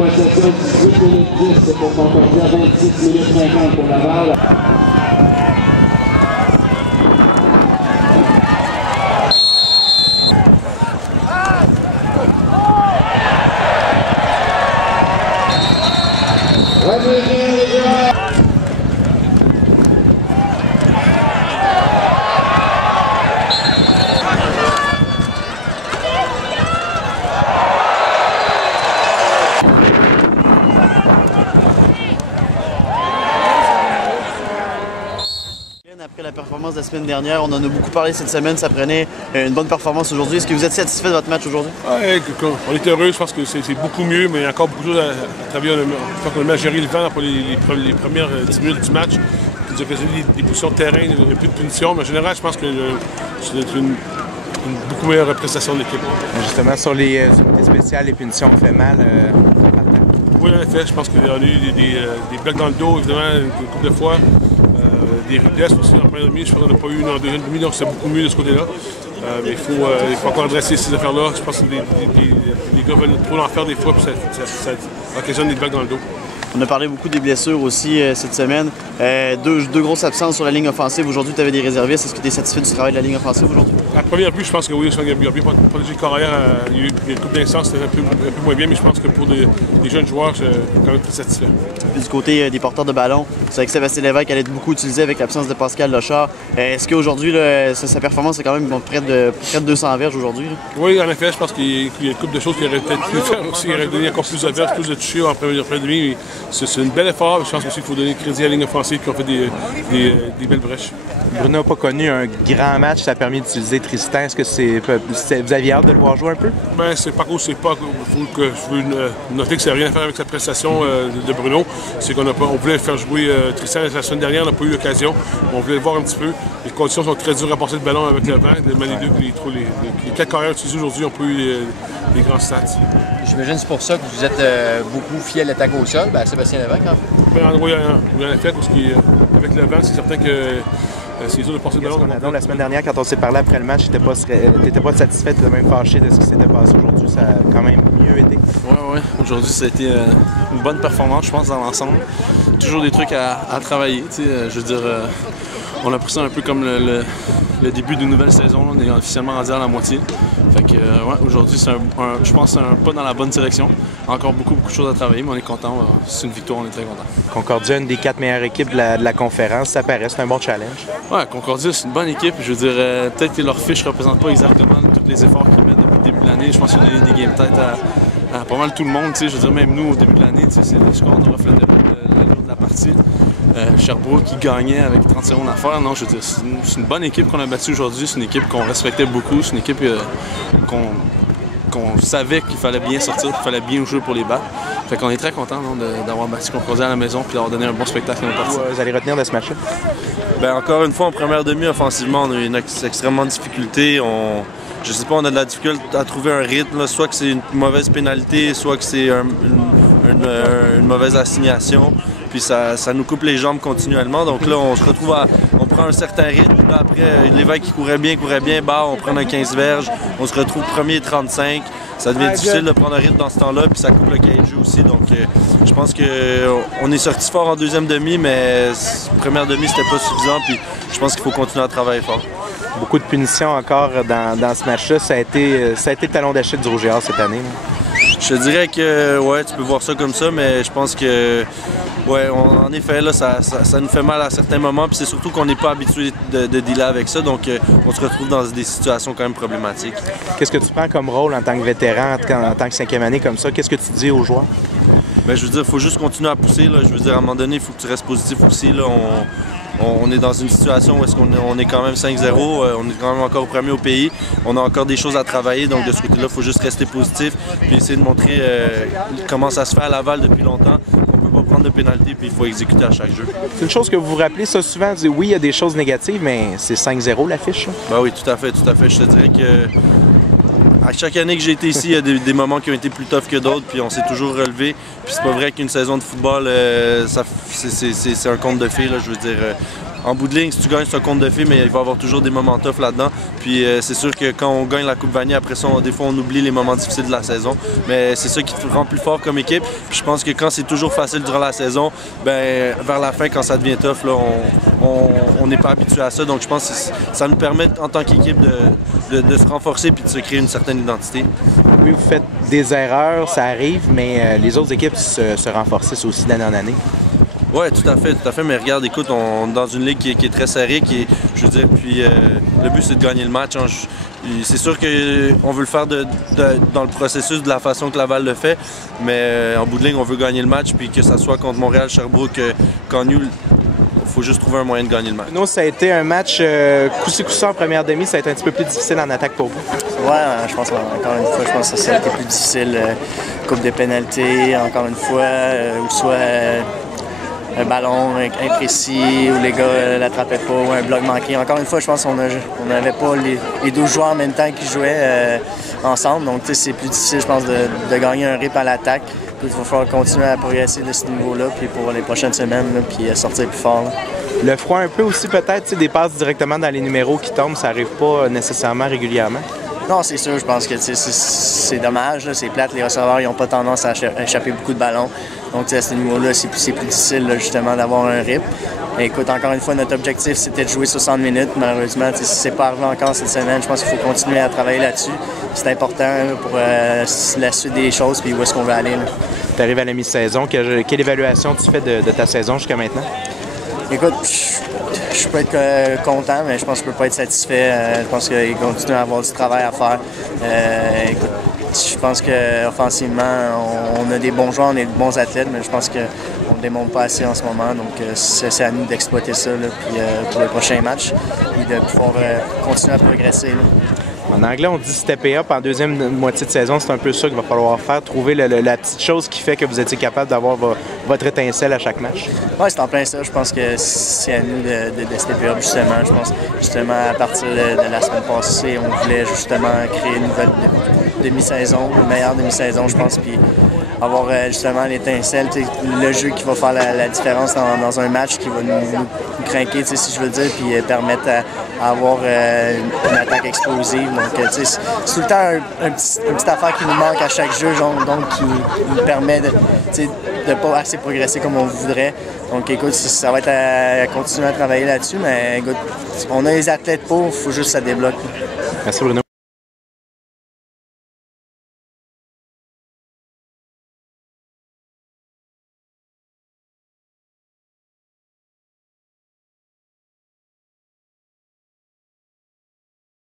possession, 18 minutes 10 pour Concordia, 26 minutes 50 pour Laval. Après la performance de la semaine dernière, on en a beaucoup parlé cette semaine, ça prenait une bonne performance aujourd'hui. Est-ce que vous êtes satisfait de votre match aujourd'hui? Ouais, on est heureux, je pense que c'est beaucoup mieux, mais il y a encore beaucoup de choses à travailler. Je pense qu'on a mal géré le vent pour les premières 10 minutes du match. Il nous a fait des positions de terrain, il n'y a plus de punition, mais en général, je pense que c'est une beaucoup meilleure prestation de l'équipe. Justement, sur les unités spéciales, les punitions ont fait mal. Oui, en effet, je pense qu'il y a eu des blocs dans le dos, évidemment, une couple de fois. Des rudesses aussi en première demi. Je pense qu'on n'a pas eu une en deuxième demi, donc c'est beaucoup mieux de ce côté-là. Mais il faut encore adresser ces affaires-là. Je pense que les gars veulent trop en faire des fois, puis ça occasionne des blocs dans le dos. On a parlé beaucoup des blessures aussi cette semaine. Deux grosses absences sur la ligne offensive. Aujourd'hui, tu avais des réservistes. Est-ce que tu es satisfait du travail de la ligne offensive aujourd'hui? À première vue, je pense que oui. Il y a bien protégé carrière. Il y a eu une couple d'instances, c'était un peu moins bien, mais je pense que pour des jeunes joueurs, je suis quand même très satisfait. Puis du côté des porteurs de ballon, c'est vrai que Sébastien Lévesque allait être beaucoup utilisé avec l'absence de Pascal Lochard. Est-ce qu'aujourd'hui, sa performance est quand même près de 200 verges aujourd'hui? Oui, en effet, je pense qu'il y a une couple de choses qu'il aurait peut-être pu faire aussi. Il aurait donné encore plus de verges, plus de touchés en première demi. C'est une belle effort. Je pense aussi qu'il faut donner crédit à la ligne offensive qui ont fait des belles brèches. Bruno n'a pas connu un grand match, ça a permis d'utiliser Tristan. Est-ce que vous aviez hâte de le voir jouer un peu? Bien, c'est pas cause, je veux noter que ça n'a rien à faire avec sa prestation de Bruno. C'est qu'on voulait faire jouer Tristan la semaine dernière, on n'a pas eu l'occasion. On voulait le voir un petit peu. Les conditions sont très dures à passer le ballon avec le vent. Les 4 carrières utilisées aujourd'hui n'ont pas eu des grands stats. J'imagine que c'est pour ça que vous êtes beaucoup fier à l'attaque au sol, Sébastien Lévesque. Oui, en effet, parce qu'avec le vent, c'est certain que c'est dur de passer le ballon. La semaine dernière, quand on s'est parlé après le match, tu n'étais pas satisfait, tu étais même fâché de ce qui s'était passé aujourd'hui. Ça a quand même mieux été. Oui. Aujourd'hui, ça a été une bonne performance, je pense, dans l'ensemble. Toujours des trucs à travailler. Je veux dire, on a pris ça un peu comme le début d'une nouvelle saison. Là. On est officiellement rendu à la moitié. Fait que, aujourd'hui, je pense que c'est un pas dans la bonne direction. Encore beaucoup de choses à travailler, mais on est content. C'est une victoire, on est très content. Concordia, une des 4 meilleures équipes de la conférence, ça paraît, c'est un bon challenge. Oui, Concordia, c'est une bonne équipe. Je veux dire, peut-être que leur fiche ne représente pas exactement tous les efforts qu'ils mettent depuis le début de l'année. Je pense qu'ils ont donné des game têtes à pas mal tout le monde. Je veux dire, même nous, au début de l'année, les scores ne reflétaient pas l'allure de la partie. Sherbrooke qui gagnait avec 30 secondes à faire. Non, je veux dire, c'est une bonne équipe qu'on a battue aujourd'hui. C'est une équipe qu'on respectait beaucoup. C'est une équipe qu'on savait qu'il fallait bien sortir, qu'il fallait bien jouer pour les battre. Fait qu'on est très content d'avoir battu Concordia à la maison et d'avoir donné un bon spectacle à nos parties. Vous allez retenir de ce match-là? Bien, encore une fois, en première demi, offensivement, on a eu extrêmement de difficultés. Je sais pas, on a de la difficulté à trouver un rythme, là. Soit que c'est une mauvaise pénalité, soit que c'est une mauvaise assignation. Puis ça nous coupe les jambes continuellement. Donc là, on se retrouve on prend un certain rythme. Là, après, Lévesque qui courait bien, on prend un 15 verges. On se retrouve premier 35. Ça devient difficile de prendre un rythme dans ce temps-là, puis ça coupe le cahier de jeu aussi. Donc je pense qu'on est sorti fort en deuxième demi, mais première demi, c'était pas suffisant. Puis je pense qu'il faut continuer à travailler fort. Beaucoup de punitions encore dans ce match-là. Ça a été le talon d'Achille du Rouge et Or cette année. Je te dirais que, ouais, tu peux voir ça comme ça, mais je pense que, ouais, en effet, là, ça nous fait mal à certains moments, puis c'est surtout qu'on n'est pas habitué de dealer avec ça, donc on se retrouve dans des situations quand même problématiques. Qu'est-ce que tu prends comme rôle en tant que vétéran, en tant que 5e année comme ça? Qu'est-ce que tu dis aux joueurs? Bien, je veux dire, il faut juste continuer à pousser, là. Je veux dire, à un moment donné, il faut que tu restes positif aussi, là. On est dans une situation où on est quand même 5-0, on est quand même encore premier au pays, on a encore des choses à travailler, donc de ce côté-là, il faut juste rester positif puis essayer de montrer comment ça se fait à Laval depuis longtemps. On ne peut pas prendre de pénalité puis il faut exécuter à chaque jeu. C'est une chose que vous vous rappelez ça souvent, oui, il y a des choses négatives, mais c'est 5-0 l'affiche. Ben oui, tout à fait. Je te dirais que à chaque année que j'ai été ici, il y a des moments qui ont été plus tough que d'autres, puis on s'est toujours relevé. Puis c'est pas vrai qu'une saison de football, c'est un conte de fées, là, je veux dire. en bout de ligne, si tu gagnes, c'est un conte de fées, mais il va y avoir toujours des moments tough là-dedans. Puis c'est sûr que quand on gagne la Coupe Vanier, après ça, des fois, on oublie les moments difficiles de la saison. Mais c'est ça qui te rend plus fort comme équipe. Puis je pense que quand c'est toujours facile durant la saison, ben vers la fin, quand ça devient tough, là, on n'est pas habitué à ça. Donc je pense que ça nous permet, en tant qu'équipe, de se renforcer puis de se créer une certaine identité. Oui, vous faites des erreurs, ça arrive, mais les autres équipes se renforcent aussi d'année en année. Oui, tout à fait. Mais regarde, écoute, on est dans une ligue qui est très serrée, je veux dire, puis le but c'est de gagner le match. Hein. C'est sûr qu'on veut le faire dans le processus de la façon que Laval le fait, mais en bout de ligne, on veut gagner le match, puis que ça soit contre Montréal, Sherbrooke, Cagnoul, il faut juste trouver un moyen de gagner le match. Nous, ça a été un match coup-ci coup-ça en première demi, ça a été un petit peu plus difficile en attaque pour vous. Ouais, je pense encore une fois, que ça a été plus difficile. Coupe de pénalité, encore une fois, ou soit un ballon imprécis, où les gars ne l'attrapaient pas, ou un bloc manqué. Encore une fois, je pense qu'on n'avait pas les 12 joueurs en même temps qui jouaient ensemble. Donc, c'est plus difficile, je pense, de gagner un rip à l'attaque. Il va falloir continuer à progresser de ce niveau-là, puis pour les prochaines semaines, là, puis sortir plus fort. Là. Le froid un peu aussi, peut-être, des passes directement dans les numéros qui tombent, ça n'arrive pas nécessairement régulièrement. Non, c'est sûr, je pense que c'est dommage, c'est plate, les receveurs n'ont pas tendance à échapper beaucoup de ballons. Donc à ce niveau-là, c'est plus difficile là, justement d'avoir un rip. Et écoute, encore une fois, notre objectif c'était de jouer 60 minutes. Malheureusement, si c'est pas arrivé encore cette semaine, je pense qu'il faut continuer à travailler là-dessus. C'est important là, pour la suite des choses puis où est-ce qu'on veut aller. Tu arrives à la mi-saison, quelle évaluation tu fais de ta saison jusqu'à maintenant? Écoute, je peux être content, mais je pense que je peux pas être satisfait. Je pense qu'il continue à avoir du travail à faire. Écoute, je pense qu'offensivement, on a des bons joueurs, on a des bons athlètes, mais je pense qu'on ne démontre pas assez en ce moment. Donc, c'est à nous d'exploiter ça là, puis, pour les prochains matchs et de pouvoir continuer à progresser. Là. En anglais, on dit stepper up en deuxième moitié de saison. C'est un peu ça qu'il va falloir faire, trouver la petite chose qui fait que vous étiez capable d'avoir votre étincelle à chaque match. Oui, c'est en plein ça. Je pense que c'est à nous de stepper up, justement. Je pense justement à partir de la semaine passée, on voulait justement créer une nouvelle demi-saison, une meilleure demi-saison, je pense, puis avoir justement l'étincelle, le jeu qui va faire la différence dans un match, qui va nous craquer, si je veux dire, puis permettre à avoir une attaque explosive. Donc, c'est tout le temps une petite affaire qui nous manque à chaque jeu, donc qui nous permet de ne pas assez progresser comme on voudrait. Donc, écoute, ça va être à continuer à travailler là-dessus, mais écoute, on a les athlètes pour, il faut juste que ça débloque. Merci Bruno.